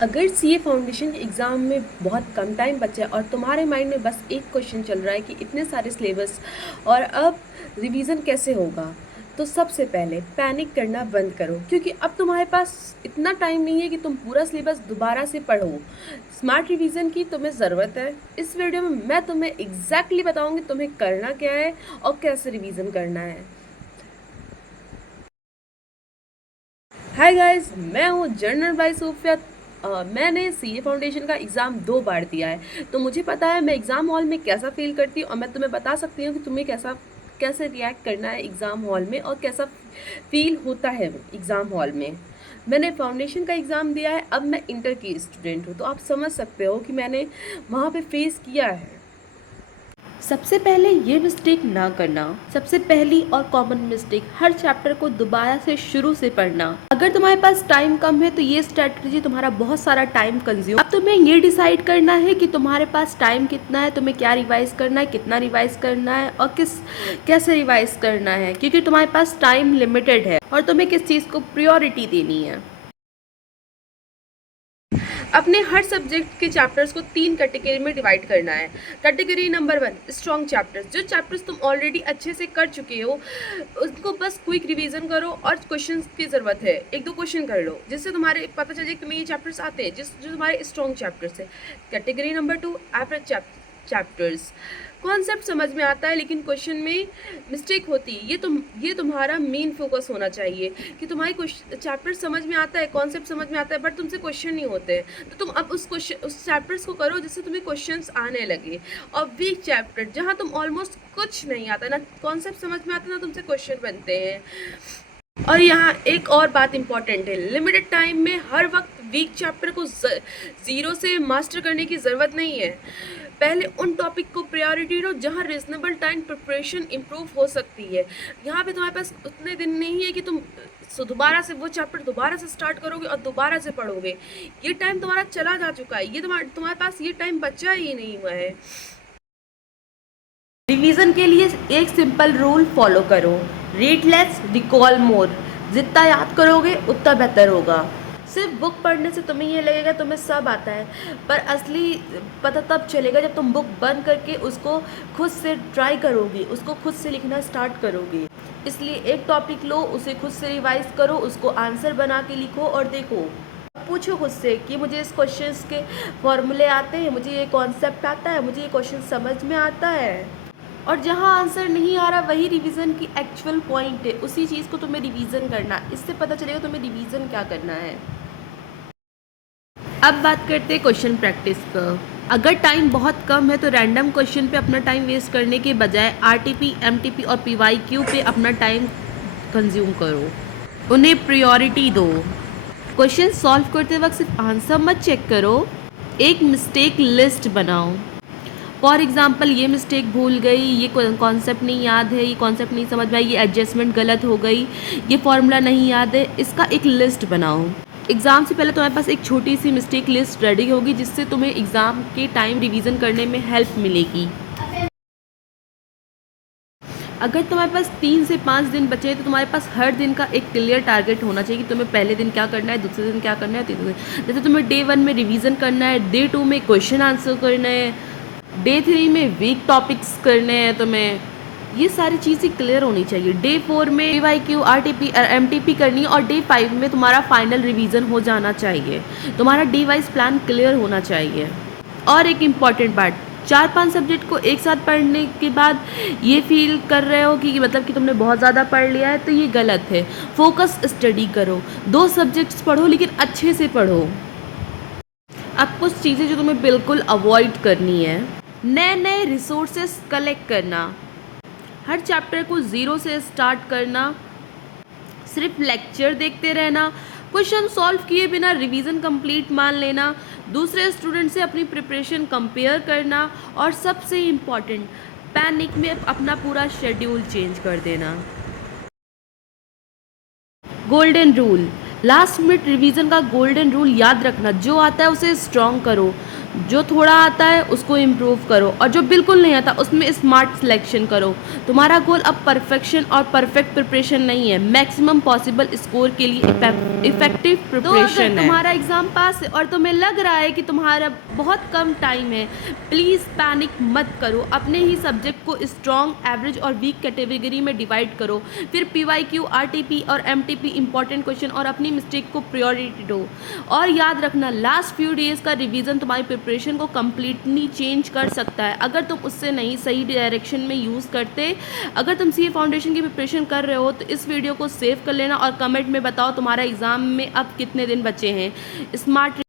अगर CA foundation के exam में बहुत कम टाइम बचा है और तुम्हारे माइंड में बस एक क्वेश्चन चल रहा है कि इतने सारे सिलेबस और अब रिवीजन कैसे होगा, तो सबसे पहले पैनिक करना बंद करो, क्योंकि अब तुम्हारे पास इतना टाइम नहीं है कि तुम पूरा सिलेबस दोबारा से पढ़ो। स्मार्ट रिवीजन की तुम्हें ज़रूरत है। इस वीडियो में मैं तुम्हें एग्जैक्टली बताऊंगी तुम्हें करना क्या है और कैसे रिवीजन करना है। हाय गाइस, मैं हूँ जनरल बाई सूफिया। मैंने सीए फाउंडेशन का एग्ज़ाम 2 बार दिया है, तो मुझे पता है मैं एग्ज़ाम हॉल में कैसा फील करती हूँ और मैं तुम्हें बता सकती हूँ कि तुम्हें कैसे रिएक्ट करना है एग्ज़ाम हॉल में और कैसा फील होता है एग्ज़ाम हॉल में। मैंने फाउंडेशन का एग्ज़ाम दिया है, अब मैं इंटर की स्टूडेंट हूँ, तो आप समझ सकते हो कि मैंने वहाँ पे फेस किया है। सबसे पहले ये मिस्टेक ना करना। सबसे पहली और कॉमन मिस्टेक, हर चैप्टर को दोबारा से शुरू से पढ़ना। अगर तुम्हारे पास टाइम कम है तो ये स्ट्रेटजी तुम्हारा बहुत सारा टाइम कंज्यूम। अब तुम्हें ये डिसाइड करना है कि तुम्हारे पास टाइम कितना है, तुम्हें क्या रिवाइज करना है, कितना रिवाइज करना है और कैसे रिवाइज करना है, क्योंकि तुम्हारे पास टाइम लिमिटेड है और तुम्हें किस चीज़ को प्रायोरिटी देनी है। अपने हर सब्जेक्ट के चैप्टर्स को 3 कैटेगरी में डिवाइड करना है। Category number 1, strong chapters. जो चैप्टर्स तुम ऑलरेडी अच्छे से कर चुके हो उनको बस क्विक रिवीजन करो और क्वेश्चन की ज़रूरत है, 1-2 क्वेश्चन कर लो जिससे तुम्हारे पता चल जाए कि तुम्हें ये चैप्टर्स आते हैं जो तुम्हारे स्ट्रॉन्ग चैप्टर्स है। Category number 2, average chapters. Concept समझ में आता है लेकिन क्वेश्चन में मिस्टेक होती है। ये तुम्हारा मेन फोकस होना चाहिए कि तुम्हारी चैप्टर समझ में आता है, कॉन्सेप्ट समझ में आता है, बट तुमसे क्वेश्चन नहीं होते हैं, तो तुम अब उस चैप्टर्स को करो जिससे तुम्हें क्वेश्चंस आने लगे। और वीक चैप्टर, जहाँ तुम ऑलमोस्ट कुछ नहीं आता, ना कॉन्सेप्ट समझ में आता ना तुमसे क्वेश्चन बनते हैं। और यहाँ एक और बात इंपॉर्टेंट है, लिमिटेड टाइम में हर वक्त वीक चैप्टर को ज़ीरो से मास्टर करने की ज़रूरत नहीं है। पहले उन टॉपिक को प्रायोरिटी दो जहाँ रिजनेबल टाइम प्रिपरेशन इम्प्रूव हो सकती है। यहाँ पे तुम्हारे पास उतने दिन नहीं है कि तुम दोबारा से वो चैप्टर दोबारा से स्टार्ट करोगे और दोबारा से पढ़ोगे। ये टाइम तुम्हारा चला जा चुका है, ये तुम्हारे पास ये टाइम बचा ही नहीं हुआ है। रिवीजन के लिए एक सिंपल रूल फॉलो करो, रीड लेस रिकॉल मोर। जितना याद करोगे उतना बेहतर होगा। सिर्फ बुक पढ़ने से तुम्हें ये लगेगा तुम्हें सब आता है, पर असली पता तब चलेगा जब तुम बुक बंद करके उसको खुद से ट्राई करोगी, उसको खुद से लिखना स्टार्ट करोगी। इसलिए एक टॉपिक लो, उसे खुद से रिवाइज करो, उसको आंसर बना के लिखो और देखो। पूछो खुद से कि मुझे इस क्वेश्चन के फॉर्मूले आते हैं, मुझे ये कॉन्सेप्ट आता है, मुझे ये क्वेश्चन समझ में आता है। और जहाँ आंसर नहीं आ रहा वही रिवीजन की एक्चुअल पॉइंट है, उसी चीज़ को तुम्हें रिवीजन करना, इससे पता चलेगा तुम्हें रिवीजन क्या करना है। अब बात करते हैं क्वेश्चन प्रैक्टिस का। अगर टाइम बहुत कम है तो रैंडम क्वेश्चन पे अपना टाइम वेस्ट करने के बजाय आरटीपी, एमटीपी और पीवाईक्यू पे अपना टाइम कंज्यूम करो, उन्हें प्रायोरिटी दो। क्वेश्चन सॉल्व करते वक्त सिर्फ आंसर मत चेक करो, एक मिस्टेक लिस्ट बनाओ। फॉर एग्जाम्पल, ये मिस्टेक भूल गई, ये कॉन्सेप्ट नहीं याद है, ये कॉन्सेप्ट नहीं समझ में आई, ये एडजस्टमेंट गलत हो गई, ये फॉर्मूला नहीं याद है, इसका एक लिस्ट बनाओ। एग्ज़ाम से पहले तुम्हारे पास एक छोटी सी मिस्टेक लिस्ट रेडी होगी जिससे तुम्हें एग्ज़ाम के टाइम रिवीजन करने में हेल्प मिलेगी। अगर तुम्हारे पास 3 से 5 दिन बचे तो तुम्हारे पास हर दिन का एक क्लियर टारगेट होना चाहिए कि तुम्हें पहले दिन क्या करना है, दूसरे दिन क्या करना है, तीसरे दिन। जैसे तुम्हें डे 1 में रिवीजन करना है, डे 2 में क्वेश्चन आंसर करना है, डे 3 में वीक टॉपिक्स करने हैं तुम्हें, ये सारी चीज़ें क्लियर होनी चाहिए। डे 4 में पीवाईक्यू, आरटीपी और एमटीपी करनी है और डे 5 में तुम्हारा फाइनल रिवीजन हो जाना चाहिए। तुम्हारा डे वाइज प्लान क्लियर होना चाहिए। और एक इम्पॉर्टेंट बात, 4-5 सब्जेक्ट को एक साथ पढ़ने के बाद ये फील कर रहे हो कि मतलब कि तुमने बहुत ज़्यादा पढ़ लिया है, तो ये गलत है। फोकस स्टडी करो, 2 सब्जेक्ट्स पढ़ो लेकिन अच्छे से पढ़ो। अब कुछ चीज़ें जो तुम्हें बिल्कुल अवॉइड करनी है, नए नए रिसोर्सेस कलेक्ट करना, हर चैप्टर को ज़ीरो से स्टार्ट करना, सिर्फ लेक्चर देखते रहना, क्वेश्चन सॉल्व किए बिना रिवीजन कंप्लीट मान लेना, दूसरे स्टूडेंट से अपनी प्रिपरेशन कंपेयर करना और सबसे इम्पॉर्टेंट, पैनिक में अपना पूरा शेड्यूल चेंज कर देना। Golden rule, last minute revision का गोल्डन रूल याद रखना, जो आता है उसे स्ट्रॉन्ग करो, जो थोड़ा आता है उसको इम्प्रूव करो और जो बिल्कुल नहीं आता उसमें स्मार्ट सिलेक्शन करो। तुम्हारा गोल अब परफेक्शन और परफेक्ट प्रिपरेशन नहीं है, मैक्सिमम पॉसिबल स्कोर के लिए इफेक्टिव तो अगर प्रिपरेशन है। तुम्हारा एग्ज़ाम पास है और तुम्हें लग रहा है कि तुम्हारा बहुत कम टाइम है, प्लीज़ पैनिक मत करो। अपने ही सब्जेक्ट को स्ट्रॉन्ग, एवरेज और वीक कैटेगरी में डिवाइड करो। फिर PYQ, RTP और MTP इंपॉर्टेंट क्वेश्चन और अपनी मिस्टेक को प्रायोरिटी दो। और याद रखना, लास्ट फ्यू डेज़ का रिवीजन तुम्हारी प्रिपरेशन को कम्प्लीटली चेंज कर सकता है अगर तुम उससे नहीं सही डायरेक्शन में यूज़ करते। अगर तुम CA फाउंडेशन की प्रिपरेशन कर रहे हो तो इस वीडियो को सेव कर लेना और कमेंट में बताओ तुम्हारा एग्ज़ाम में अब कितने दिन बचे हैं। स्मार्ट